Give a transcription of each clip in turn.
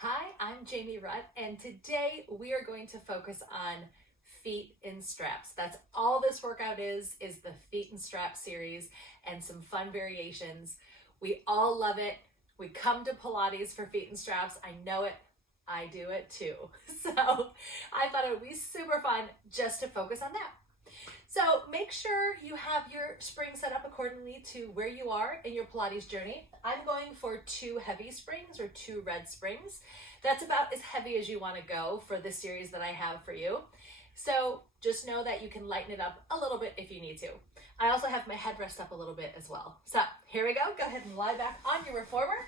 Hi, I'm Jamie Rutt, and today we are going to focus on feet in straps. That's all this workout is the feet in straps series and some fun variations. We all love it. We come to Pilates for feet in straps. I know it. I do it too. So I thought it would be super fun just to focus on that. So make sure you have your spring set up accordingly to where you are in your Pilates journey. I'm going for 2 heavy springs or 2 red springs. That's about as heavy as you want to go for the series that I have for you. So just know that you can lighten it up a little bit if you need to. I also have my headrest up a little bit as well. So here we go. Go ahead and lie back on your reformer.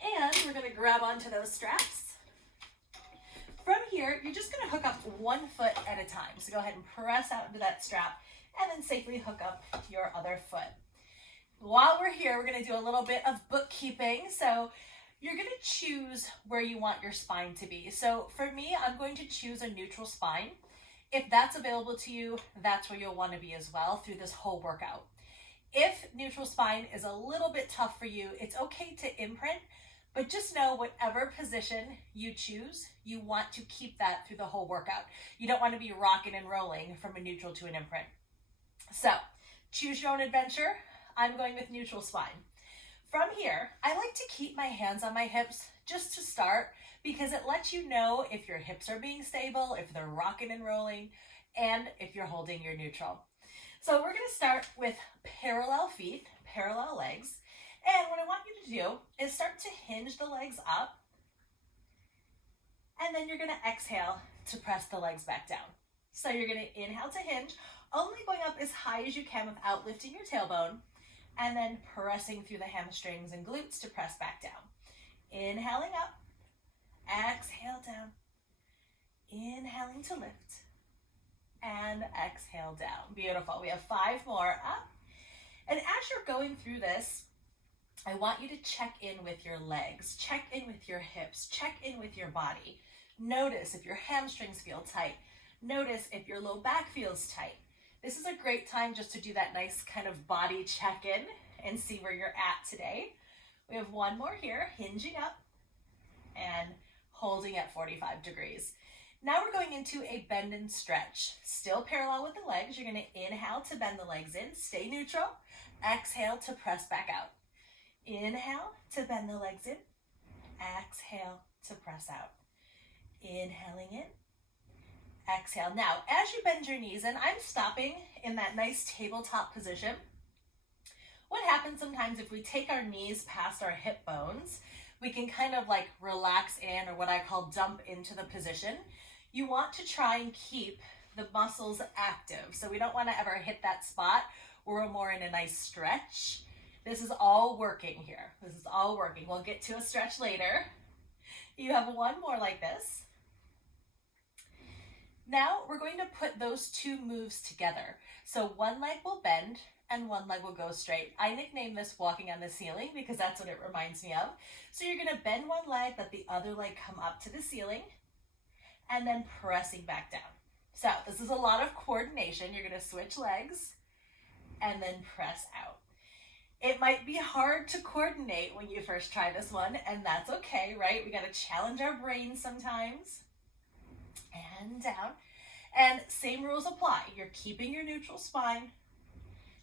And we're going to grab onto those straps. From here, you're just going to hook up 1 foot at a time. So go ahead and press out into that strap and then safely hook up your other foot. While we're here, we're going to do a little bit of bookkeeping. So you're going to choose where you want your spine to be. So for me, I'm going to choose a neutral spine. If that's available to you, that's where you'll want to be as well through this whole workout. If neutral spine is a little bit tough for you, it's okay to imprint. But just know whatever position you choose, you want to keep that through the whole workout. You don't want to be rocking and rolling from a neutral to an imprint. So choose your own adventure. I'm going with neutral spine. From here, I like to keep my hands on my hips just to start because it lets you know if your hips are being stable, if they're rocking and rolling, and if you're holding your neutral. So we're going to start with parallel feet, parallel legs. And what I want you to do is start to hinge the legs up, and then you're going to exhale to press the legs back down. So you're going to inhale to hinge, only going up as high as you can without lifting your tailbone, and then pressing through the hamstrings and glutes to press back down. Inhaling up, exhale down, inhaling to lift, and exhale down. Beautiful. We have 5 more up. And as you're going through this, I want you to check in with your legs, check in with your hips, check in with your body. Notice if your hamstrings feel tight. Notice if your low back feels tight. This is a great time just to do that nice kind of body check-in and see where you're at today. We have 1 more here, hinging up and holding at 45 degrees. Now we're going into a bend and stretch. Still parallel with the legs. You're going to inhale to bend the legs in, stay neutral. Exhale to press back out. Inhale to bend the legs in, exhale to press out. Inhaling in, exhale. Now, as you bend your knees, and I'm stopping in that nice tabletop position, what happens sometimes if we take our knees past our hip bones, we can kind of like relax in, or what I call dump into the position. You want to try and keep the muscles active. So we don't want to ever hit that spot where we're more in a nice stretch. This is all working here. This is all working. We'll get to a stretch later. You have 1 more like this. Now we're going to put those 2 moves together. So 1 leg will bend and 1 leg will go straight. I nickname this walking on the ceiling because that's what it reminds me of. So you're going to bend 1 leg, let the other leg come up to the ceiling, and then pressing back down. So this is a lot of coordination. You're going to switch legs and then press out. It might be hard to coordinate when you first try this one, and that's okay, right? We got to challenge our brain sometimes. And down. And same rules apply. You're keeping your neutral spine.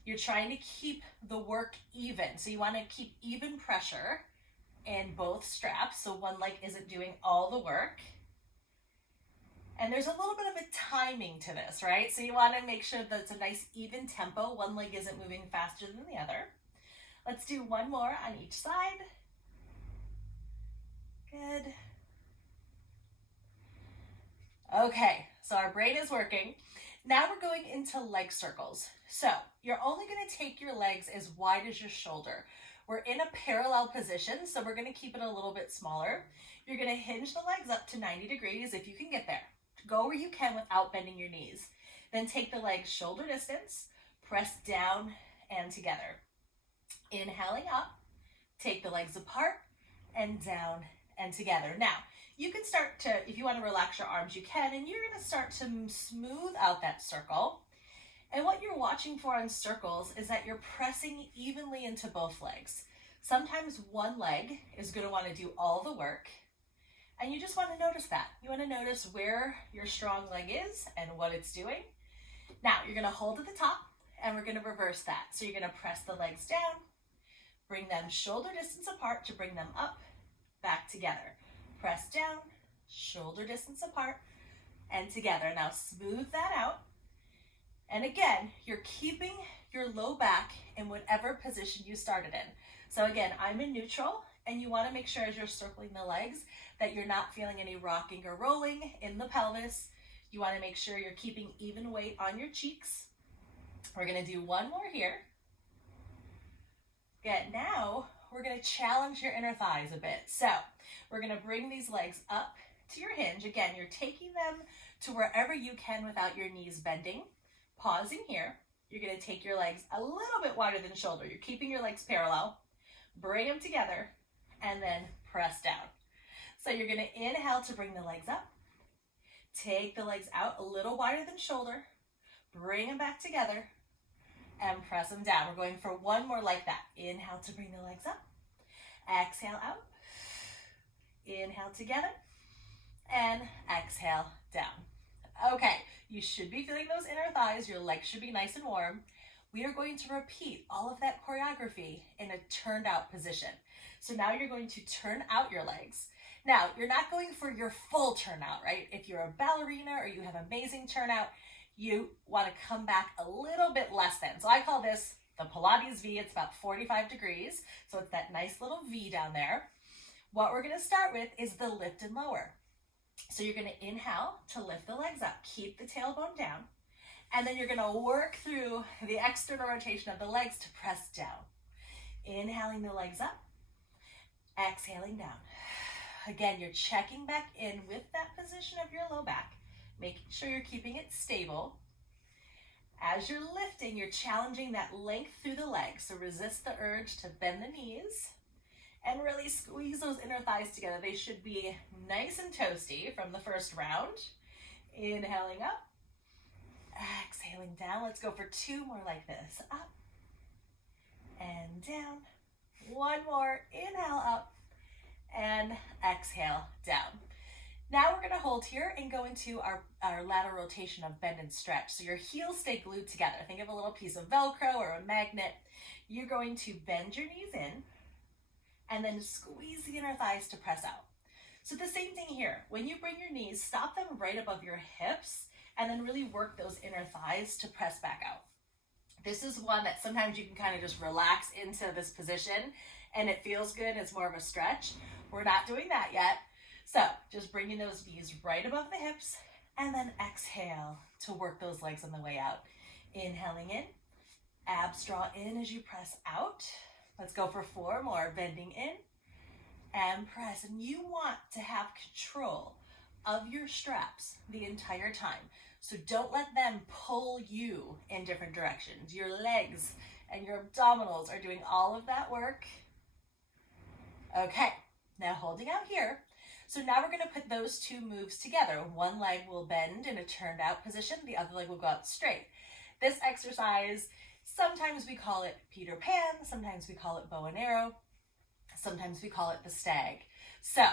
You're trying to keep the work even. So you want to keep even pressure in both straps, so 1 leg isn't doing all the work. And there's a little bit of a timing to this, right? So you want to make sure that it's a nice even tempo. 1 leg isn't moving faster than the other. Let's do 1 more on each side. Good. Okay, so our brain is working. Now we're going into leg circles. So you're only going to take your legs as wide as your shoulder. We're in a parallel position, so we're going to keep it a little bit smaller. You're going to hinge the legs up to 90 degrees if you can get there. Go where you can without bending your knees. Then take the legs shoulder distance, press down and together. Inhaling up, take the legs apart and down and together. Now, you can start to, if you want to relax your arms, you can, and you're going to start to smooth out that circle. And what you're watching for on circles is that you're pressing evenly into both legs. Sometimes one leg is going to want to do all the work, and you just want to notice that. You want to notice where your strong leg is and what it's doing. Now, you're going to hold at the top, and we're going to reverse that. So you're going to press the legs down, bring them shoulder distance apart to bring them up, back together. Press down, shoulder distance apart, and together. Now smooth that out. And again, you're keeping your low back in whatever position you started in. So again, I'm in neutral, and you want to make sure as you're circling the legs that you're not feeling any rocking or rolling in the pelvis. You want to make sure you're keeping even weight on your cheeks. We're going to do one more here. Good. Now we're going to challenge your inner thighs a bit. So we're going to bring these legs up to your hinge. Again, you're taking them to wherever you can without your knees bending. Pausing here. You're going to take your legs a little bit wider than shoulder. You're keeping your legs parallel. Bring them together and then press down. So you're going to inhale to bring the legs up. Take the legs out a little wider than shoulder. Bring them back together and press them down. We're going for one more like that. Inhale to bring the legs up. Exhale out. Inhale together and exhale down. Okay, you should be feeling those inner thighs. Your legs should be nice and warm. We are going to repeat all of that choreography in a turned out position. So now you're going to turn out your legs. Now, you're not going for your full turnout, right? If you're a ballerina or you have amazing turnout, you want to come back a little bit less than. So I call this the Pilates V. It's about 45 degrees. So it's that nice little V down there. What we're going to start with is the lift and lower. So you're going to inhale to lift the legs up. Keep the tailbone down. And then you're going to work through the external rotation of the legs to press down. Inhaling the legs up. Exhaling down. Again, you're checking back in with that position of your low back, making sure you're keeping it stable. As you're lifting, you're challenging that length through the legs. So resist the urge to bend the knees and really squeeze those inner thighs together. They should be nice and toasty from the first round. Inhaling up, exhaling down. Let's go for two more like this. Up and down. One more. Inhale up and exhale down. Now we're going to hold here and go into our lateral rotation of bend and stretch. So your heels stay glued together. Think of a little piece of Velcro or a magnet. You're going to bend your knees in and then squeeze the inner thighs to press out. So the same thing here. When you bring your knees, stop them right above your hips and then really work those inner thighs to press back out. This is one that sometimes you can kind of just relax into this position and it feels good. It's more of a stretch. We're not doing that yet. So just bringing those knees right above the hips and then exhale to work those legs on the way out. Inhaling in, abs draw in as you press out. Let's go for four more. Bending in and press. And you want to have control of your straps the entire time. So don't let them pull you in different directions. Your legs and your abdominals are doing all of that work. Okay, now holding out here. So now we're going to put those two moves together. One leg will bend in a turned out position. The other leg will go out straight. This exercise, sometimes we call it Peter Pan. Sometimes we call it bow and arrow. Sometimes we call it the stag. So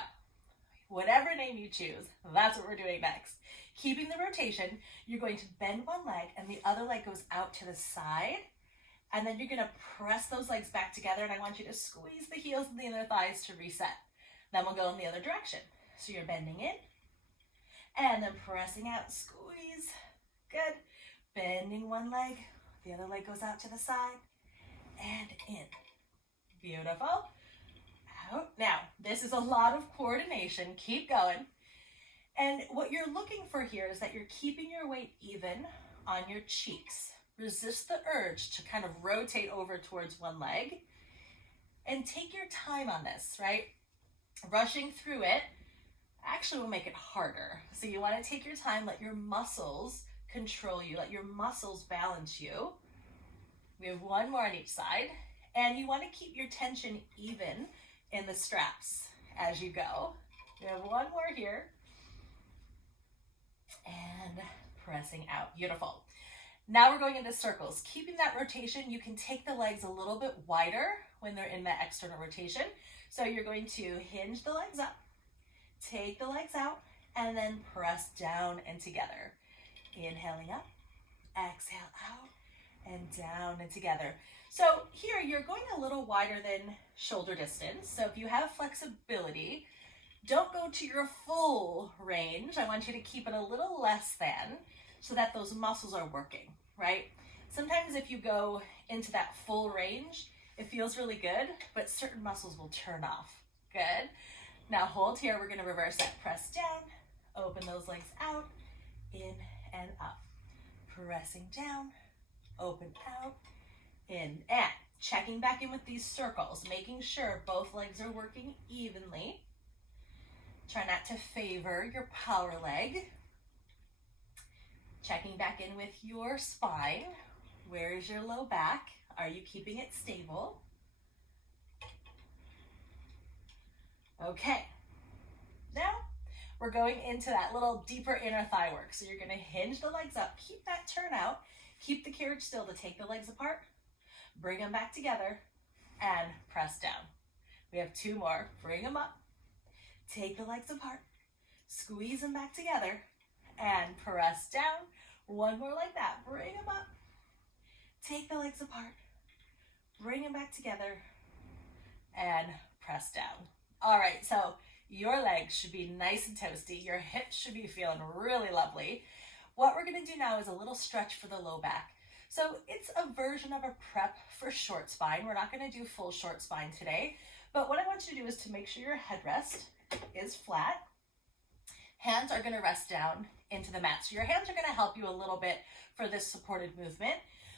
whatever name you choose, that's what we're doing next. Keeping the rotation, you're going to bend one leg and the other leg goes out to the side. And then you're going to press those legs back together. And I want you to squeeze the heels and the inner thighs to reset. Then we'll go in the other direction. So you're bending in and then pressing out, squeeze. Good. Bending one leg. The other leg goes out to the side and in. Beautiful. Out. Now, this is a lot of coordination. Keep going. And what you're looking for here is that you're keeping your weight even on your cheeks. Resist the urge to kind of rotate over towards one leg. And take your time on this, right? Rushing through it actually will make it harder. So you want to take your time, let your muscles control you, let your muscles balance you. We have one more on each side. And you want to keep your tension even in the straps as you go. We have one more here. And pressing out. Beautiful. Now we're going into circles. Keeping that rotation, you can take the legs a little bit wider when they're in that external rotation. So you're going to hinge the legs up, take the legs out, and then press down and together. Inhaling up, exhale out, and down and together. So here you're going a little wider than shoulder distance. So if you have flexibility, don't go to your full range. I want you to keep it a little less than so that those muscles are working, right? Sometimes if you go into that full range, it feels really good, but certain muscles will turn off. Good. Now hold here. We're going to reverse that. Press down, open those legs out, in and up. Pressing down, open out, in, and checking back in with these circles, making sure both legs are working evenly. Try not to favor your power leg. Checking back in with your spine. Where is your low back? Are you keeping it stable? Okay. Now we're going into that little deeper inner thigh work. So you're going to hinge the legs up, keep that turn out, keep the carriage still to take the legs apart, bring them back together, and press down. We have two more. Bring them up, take the legs apart, squeeze them back together, and press down. One more like that. Bring them up, take the legs apart, bring them back together, and press down. All right, so your legs should be nice and toasty. Your hips should be feeling really lovely. What we're going to do now is a little stretch for the low back. So it's a version of a prep for short spine. We're not going to do full short spine today, but what I want you to do is to make sure your headrest is flat. Hands are going to rest down into the mat. So your hands are going to help you a little bit for this supported movement.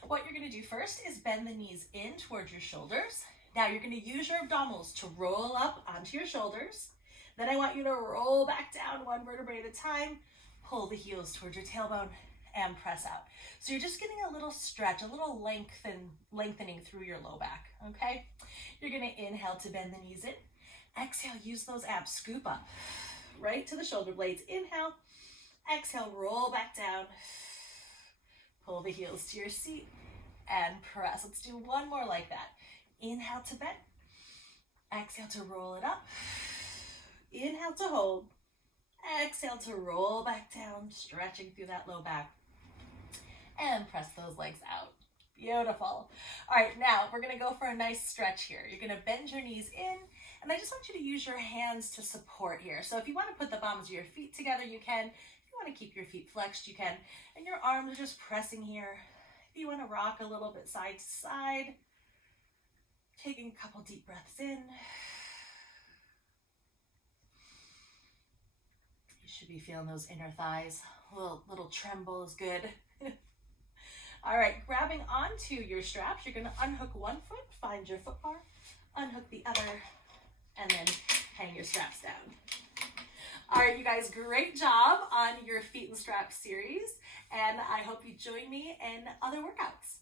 What you're going to do first is bend the knees in towards your shoulders. Now you're going to use your abdominals to roll up onto your shoulders. Then I want you to roll back down one vertebrae at a time. Pull the heels towards your tailbone and press out. So you're just getting a little stretch, a little lengthening through your low back, okay? You're going to inhale to bend the knees in. Exhale, use those abs, scoop up right to the shoulder blades. Inhale, exhale, roll back down. Pull the heels to your seat and press. Let's do one more like that. Inhale to bend. Exhale to roll it up. Inhale to hold. Exhale to roll back down, stretching through that low back. And press those legs out. Beautiful. All right, now we're going to go for a nice stretch here. You're going to bend your knees in, and I just want you to use your hands to support here. So if you want to put the bottoms of your feet together, you can. If you want to keep your feet flexed, you can. And your arms are just pressing here. If you want to rock a little bit side to side, taking a couple deep breaths in. You should be feeling those inner thighs. A little tremble is good. All right, grabbing onto your straps, you're going to unhook one foot, find your foot bar, unhook the other, and then hang your straps down. All right, you guys, great job on your feet and straps series, and I hope you join me in other workouts.